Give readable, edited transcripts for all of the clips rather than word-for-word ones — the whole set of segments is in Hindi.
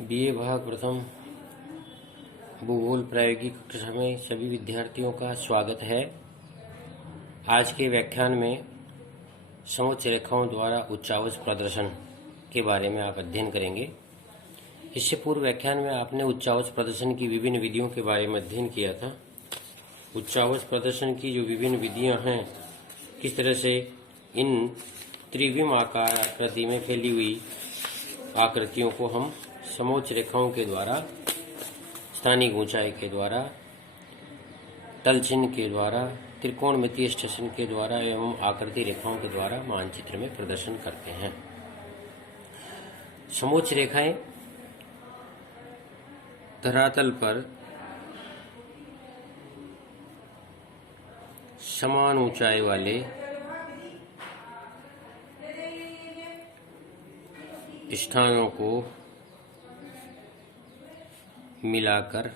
बीए भाग प्रथम भूगोल प्रायोगिक कक्षा में सभी विद्यार्थियों का स्वागत है। आज के व्याख्यान में समोच्च रेखाओं द्वारा उच्चावच प्रदर्शन के बारे में आप अध्ययन करेंगे। इससे पूर्व व्याख्यान में आपने उच्चावच प्रदर्शन की विभिन्न विधियों के बारे में अध्ययन किया था। उच्चावच प्रदर्शन की जो विभिन्न विधियां हैं, किस तरह से इन त्रिविम आकार आकृति में फैली हुई आकृतियों को हम समोच्च रेखाओं के द्वारा, स्थानिक ऊंचाई के द्वारा, तल चिन्ह के द्वारा, त्रिकोणमितीय स्टेशन के द्वारा एवं आकृति रेखाओं के द्वारा मानचित्र में प्रदर्शन करते हैं। समोच्च रेखाएं धरातल पर समान ऊंचाई वाले स्थानों को मिलाकर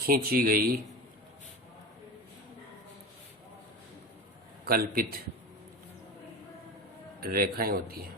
खींची गई कल्पित रेखाएं होती हैं।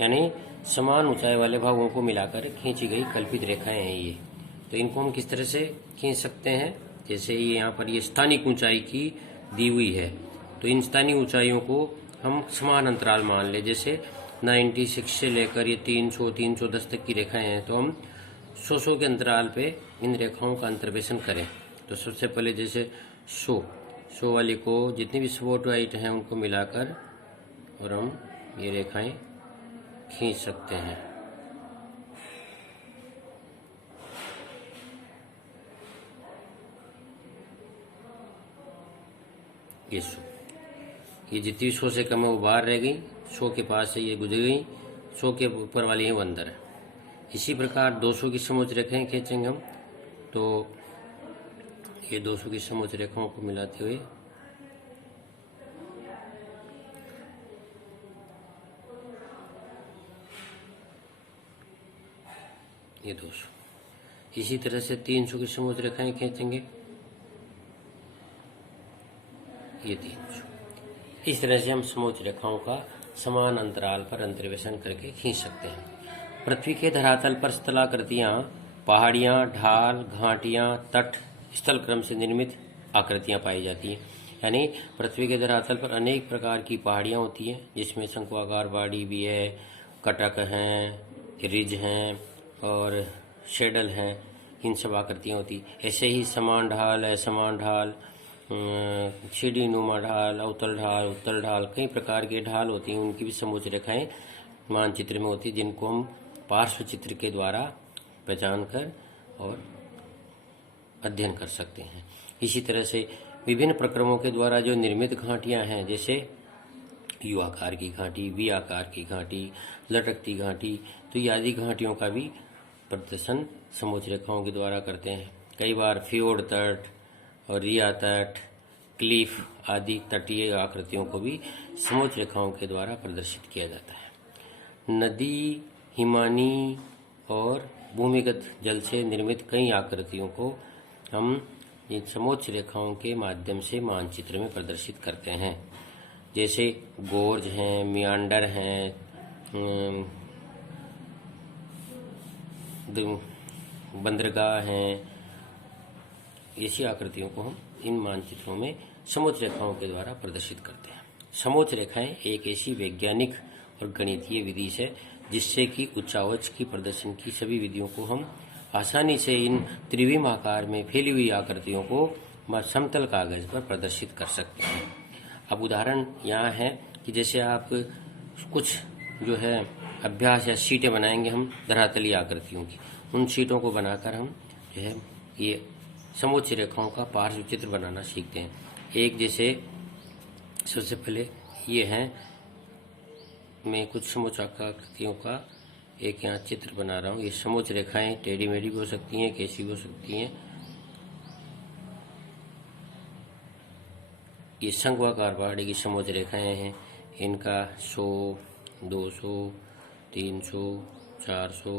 यानी समान ऊंचाई वाले भागों को मिलाकर खींची गई कल्पित रेखाएं हैं ये। तो इनको हम किस तरह से खींच सकते हैं? जैसे ये यहाँ पर ये स्थानिक ऊंचाई की दी हुई है, तो इन स्थानिक ऊंचाइयों को हम समान अंतराल मान ले। जैसे 96 से लेकर ये 300-310 तक की रेखाएं हैं, तो हम 100 के अंतराल पे इन रेखाओं का अंतर्वेशन करें। तो सबसे पहले जैसे 100 वाली को जितनी भी स्पॉट लाइट हैं उनको मिलाकर और हम ये रेखाएं खींच सकते हैं। ये 100, ये जितनी 100 से कम है वो बाहर रह गई, 100 के पास से ये गुजर गई, 100 के ऊपर वाली है वो अंदर है। इसी प्रकार 200 की समोच्च रेखाएं खींचेंगे हम, तो ये 200 की समोच्च रेखाओं को मिलाते हुए ये 200। इसी तरह से 300 की समोच्च रेखाएं खींचेंगे, ये 300। इस तरह से हम समोच्च रेखाओं का समान अंतराल पर अंतर्वेशन करके खींच सकते हैं। पृथ्वी के धरातल पर स्थलाकृतियां, पहाड़ियां, ढाल, घाटियां, तट, स्थल क्रम से निर्मित आकृतियां पाई जाती हैं। यानी पृथ्वी के धरातल पर अनेक प्रकार की पहाड़ियां होती हैं, जिसमें शंक्वाकार पहाड़ी भी है, कटक हैं, रिज हैं और शेडल हैं। इन सब आकृतियां होती। ऐसे ही समान ढाल, असमान ढाल, सीढ़ी नुमा ढाल, अवतल ढाल, उत्तल ढाल, कई प्रकार के ढाल होती हैं। उनकी भी समोच्च रेखाएं मानचित्र में होती है, जिनको हम पार्श्व चित्र के द्वारा पहचान कर और अध्ययन कर सकते हैं। इसी तरह से विभिन्न प्रक्रमों के द्वारा जो निर्मित घाटियां हैं, जैसे यू आकार की घाटी, वी आकार की घाटी, लटकती घाटी, तो ये आदि घाटियों का भी प्रदर्शन समोच्च रेखाओं के द्वारा करते हैं। कई बार फ्योर्ड तट और रिया तट, क्लिफ आदि तटीय आकृतियों को भी समोच्च रेखाओं के द्वारा प्रदर्शित किया जाता है। नदी, हिमानी और भूमिगत जल से निर्मित कई आकृतियों को हम इन समोच्च रेखाओं के माध्यम से मानचित्र में प्रदर्शित करते हैं। जैसे गोर्ज हैं, मियांडर हैं, बंदरगाह हैं। ऐसी आकृतियों को हम इन मानचित्रों में समोच्च रेखाओं के द्वारा प्रदर्शित करते हैं। समोच्च रेखाएं एक ऐसी वैज्ञानिक और गणितीय विधि है जिससे कि उच्चावच की प्रदर्शन की सभी विधियों को हम आसानी से इन त्रिविम आकार में फैली हुई आकृतियों को समतल कागज पर प्रदर्शित कर सकते हैं। अब उदाहरण यहाँ है कि जैसे आप कुछ जो है अभ्यास या शीटें बनाएंगे हम धरातलीय आकृतियों की, उन शीटों को बनाकर हम जो है ये समोच्च रेखाओं का पार्श्व चित्र बनाना सीखते हैं। एक जैसे सबसे पहले ये है, मैं कुछ समोच्च आकृतियों का एक यहाँ चित्र बना रहा हूँ। ये समोच्च रेखाएं टेढ़ी मेढ़ी भी हो सकती हैं, कैसी भी हो सकती हैं। ये शंक्वाकार पहाड़ी की समोच्च रेखाएं हैं। इनका 100, 200, 300, 400,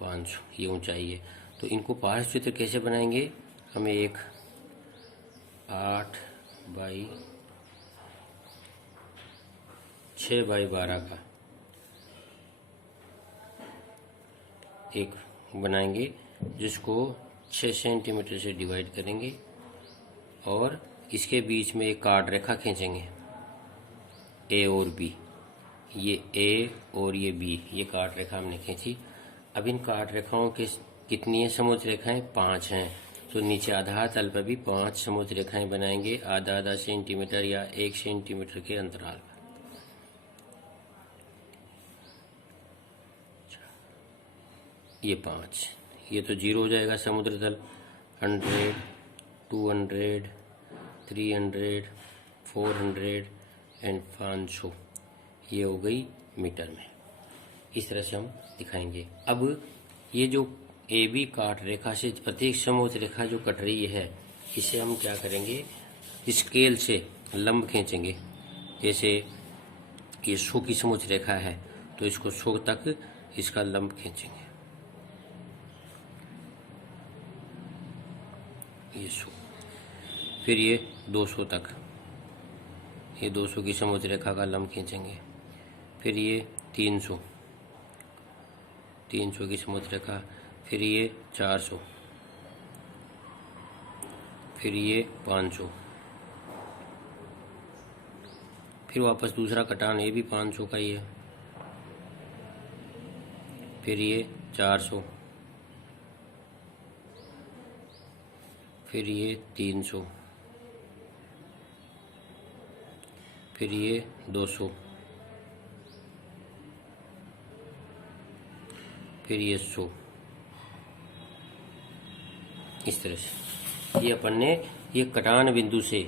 500 ये ऊंचाई है। तो इनको पार्श्व चित्र कैसे बनाएंगे? हमें एक 8 बाई 6 6x12 का एक बनाएंगे, जिसको 6 सेंटीमीटर से डिवाइड करेंगे और इसके बीच में एक काट रेखा खींचेंगे, ए और बी। ये ए और ये बी, ये काट रेखा हमने खींची। अब इन काट रेखाओं के कितनी है समोच्च रेखाएं? 5 हैं। तो नीचे आधार तल पर भी 5 समोच्च रेखाएं बनाएंगे, आधा आधा सेंटीमीटर या 1 सेंटीमीटर के अंतराल पर। ये 5, ये तो 0 हो जाएगा समुद्र तल। 100, 200, 300, 400 एंड 500, ये हो गई मीटर में। इस तरह से हम दिखाएंगे। अब ये जो ए बी काट रेखा से प्रत्येक समोच्च रेखा जो कट रही है, इसे हम क्या करेंगे, स्केल से लंब खींचेंगे। जैसे ये 100 की समोच्च रेखा है तो इसको 100 तक इसका लंब खींचेंगे, ये 100। फिर ये 200 तक, ये 200 की समोच्च रेखा का लंब खींचेंगे। फिर ये 300 की समोच्च रेखा। फिर ये 400, फिर ये 500, फिर वापस दूसरा कटान, ये भी 500 का ही है। फिर ये 400, फिर ये 300, फिर ये 200, फिर ये 100। इस तरह से ये अपन ने ये कटान बिंदु से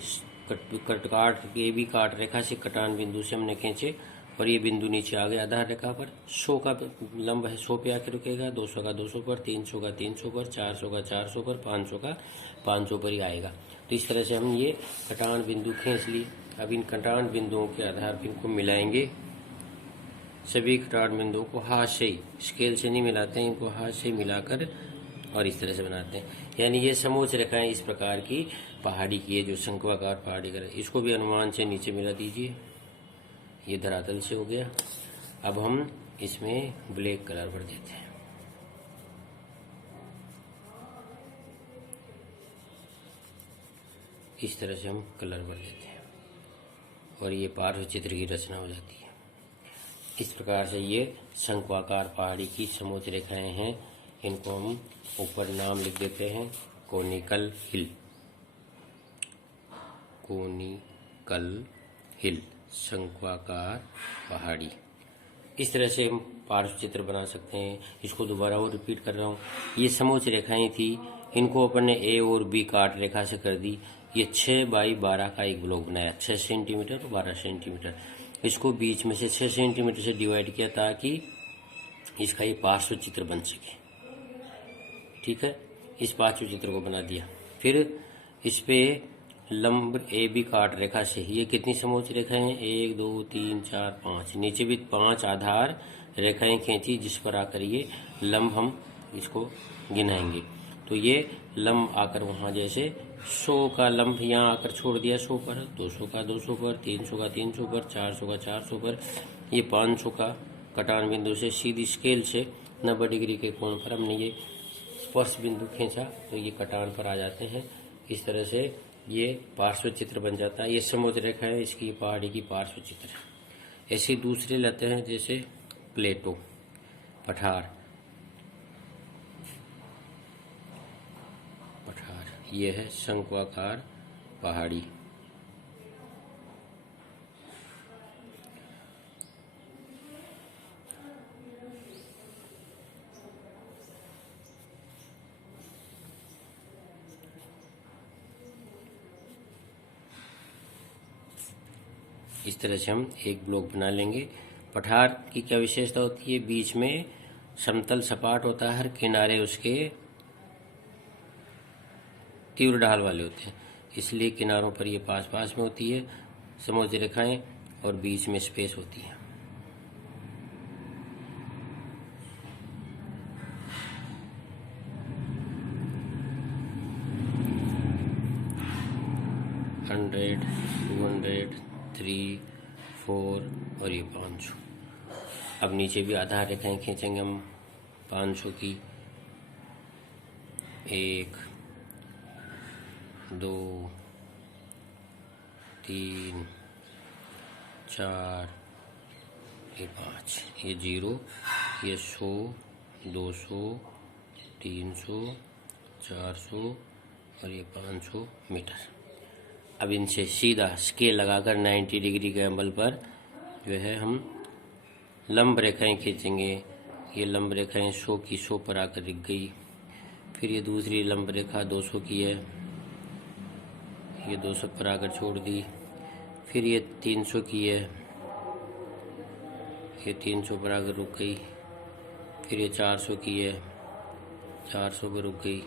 काट के भी काट रेखा से कटान बिंदु से हमने खींचे और ये बिंदु नीचे आ गया आधार रेखा पर। 100 का लंब है, 100 पे आके रुकेगा, 200 का 200 पर, 300 का 300 पर, 400 का 400 पर, 500 का 500 पर ही आएगा। तो इस तरह से हम ये कटान बिंदु खींच लिए। अब इन कटान बिंदुओं के आधार पर इनको मिलाएंगे। सभी कटान बिंदुओं को हाथ से ही, स्केल से नहीं मिलाते हैं, इनको हाथ से मिलाकर और इस तरह से बनाते हैं। यानी ये समोच्च रेखाएं इस प्रकार की पहाड़ी की है, जो शंक्वाकार पहाड़ी का, इसको भी अनुमान से नीचे मिला दीजिए। ये धरातल से हो गया। अब हम इसमें ब्लैक कलर भर देते हैं। इस तरह से हम कलर भर देते हैं और ये पार्श्व चित्र की रचना हो जाती है। इस प्रकार से ये शंक्वाकार पहाड़ी की समोच्च रेखाएं हैं। इनको हम ऊपर नाम लिख देते हैं, कोनिकल हिल। कोनिकल हिल, शंक्वाकार पहाड़ी। इस तरह से हम पार्श्व चित्र बना सकते हैं। इसको दोबारा और रिपीट कर रहा हूँ। ये समोच्च रेखाएं थी, इनको अपन ने ए और बी काट रेखा से कर दी। ये 6x12 का एक ब्लॉक बनाया, 6 सेंटीमीटर और 12 सेंटीमीटर। इसको बीच में से 6 सेंटीमीटर से डिवाइड किया ताकि इसका ये पार्श्व चित्र बन सके। ठीक है, इस पार्श्व चित्र को बना दिया। फिर इस पे लंब ए बी काट रेखा से ये कितनी समोच्च रेखाएं हैं? 1 2 3 4 5। नीचे भी 5 आधार रेखाएं खींची, जिस पर आकर ये लंब हम इसको गिनाएंगे। तो ये लंब आकर वहां जैसे 100 का लंब यहाँ आकर छोड़ दिया 100 पर, 200 का 200 पर, 300 का 300 पर, 400 का 400 पर। ये 500 का कटान बिंदु से सीधी स्केल से 90 डिग्री के कोण पर हमने ये स्पर्श बिंदु खींचा, तो ये कटान पर आ जाते हैं। इस तरह से ये पार्श्व चित्र बन जाता है। ये समोच्च रेखा है, इसकी पहाड़ी की पार्श्व चित्र है। ऐसे दूसरे लेते हैं, जैसे प्लेटो, पठार। ये है शंक्वाकार पहाड़ी। इस तरह से हम एक ब्लॉक बना लेंगे। पठार की क्या विशेषता होती है? बीच में समतल सपाट होता है, हर किनारे उसके तीव्र ढाल वाले होते हैं, इसलिए किनारों पर ये पास पास में होती है समोच्च रेखाएं और बीच में स्पेस होती है। $100, $200, $300, 4 और ये 500। अब नीचे भी आधार रेखाएं खींचेंगे हम 500 की। 1 2 3 4 ये 5, ये 0, ये 100 200 300 400 और ये 500 मीटर। अब इनसे सीधा स्केल लगाकर 90 डिग्री के एंगल पर जो है हम लंब रेखाएं खींचेंगे। ये लंब रेखाएं 100 की 100 पर आकर रुक गई। फिर ये दूसरी लंब रेखा 200 की है, ये 200 पर आकर छोड़ दी। फिर ये 300 की है, ये 300 पर आकर रुक गई। फिर ये 400 की है, 400 पर रुक गई।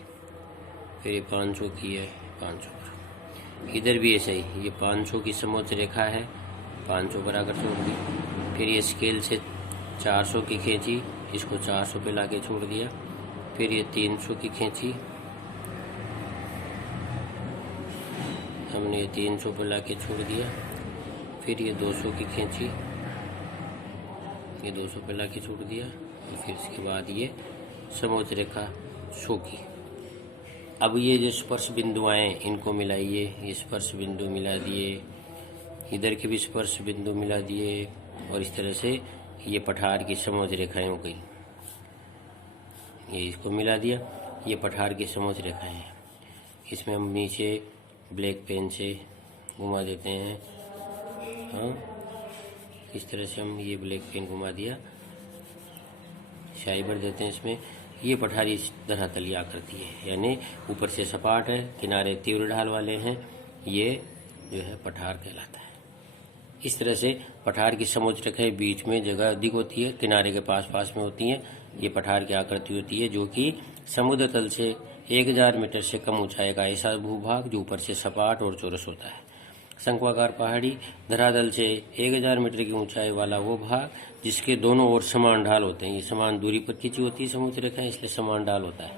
फिर ये 500 की है, 500 पर। इधर भी ऐसे ही, ये 500 की समोच्च रेखा है, 500 पर आकर छोड़ दी। फिर ये स्केल से 400 की खींची, इसको 400 पे लाके छोड़ दिया। फिर ये 300 की खींची, हमने ये 300 पे लाके छोड़ दिया। फिर ये 200 की खींची, ये 200 पे लाके छोड़ दिया। और फिर इसके बाद ये समोच्च रेखा 100 की। अब ये जो स्पर्श बिंदु आए इनको मिलाइए। ये स्पर्श बिंदु मिला दिए, इधर के भी स्पर्श बिंदु मिला दिए और इस तरह से ये पठार की समोच्च रेखाएं हो गई। ये इसको मिला दिया, ये पठार की समोच्च रेखाएं हैं। इसमें हम नीचे ब्लैक पेन से घुमा देते हैं। हाँ, इस तरह से हम ये ब्लैक पेन घुमा दिया, स्याही भर देते हैं इसमें। ये पठारी धरातलीय आकृति है, यानी ऊपर से सपाट है, किनारे तीव्र ढाल वाले हैं। ये जो है पठार कहलाता है। इस तरह से पठार की समोच्च रेखाएं बीच में जगह अधिक होती है, किनारे के पास पास में होती हैं। ये पठार की आकृति होती है, जो कि समुद्र तल से 1000 मीटर से कम ऊंचाई का ऐसा भूभाग जो ऊपर से सपाट और चौरस होता है। शंक्वाकार पहाड़ी धरातल से 1000 मीटर की ऊंचाई वाला वो भाग जिसके दोनों ओर समान ढाल होते हैं। ये समान दूरी पर खींची होती है समोच्च रेखाएं, इसलिए समान ढाल होता है।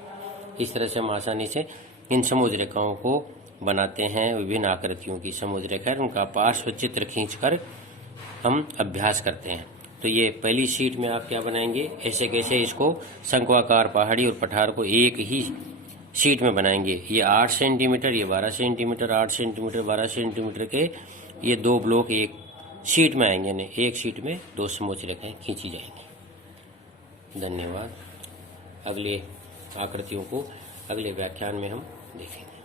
इस तरह से हम आसानी से इन समोच्च रेखाओं को बनाते हैं। विभिन्न आकृतियों की समोच्च रेखा, उनका पार्श्व चित्र खींचकर हम अभ्यास करते हैं। तो ये पहली शीट में आप क्या बनाएंगे, ऐसे कैसे इसको शंक्वाकार पहाड़ी और पठार को एक ही शीट में बनाएंगे। ये 8 सेंटीमीटर, ये 12 सेंटीमीटर, 8 सेंटीमीटर 12 सेंटीमीटर के ये 2 ब्लॉक एक शीट में आएंगे। यानी एक शीट में 2 समोच्च रेखाएं खींची जाएंगी। धन्यवाद। अगले आकृतियों को अगले व्याख्यान में हम देखेंगे।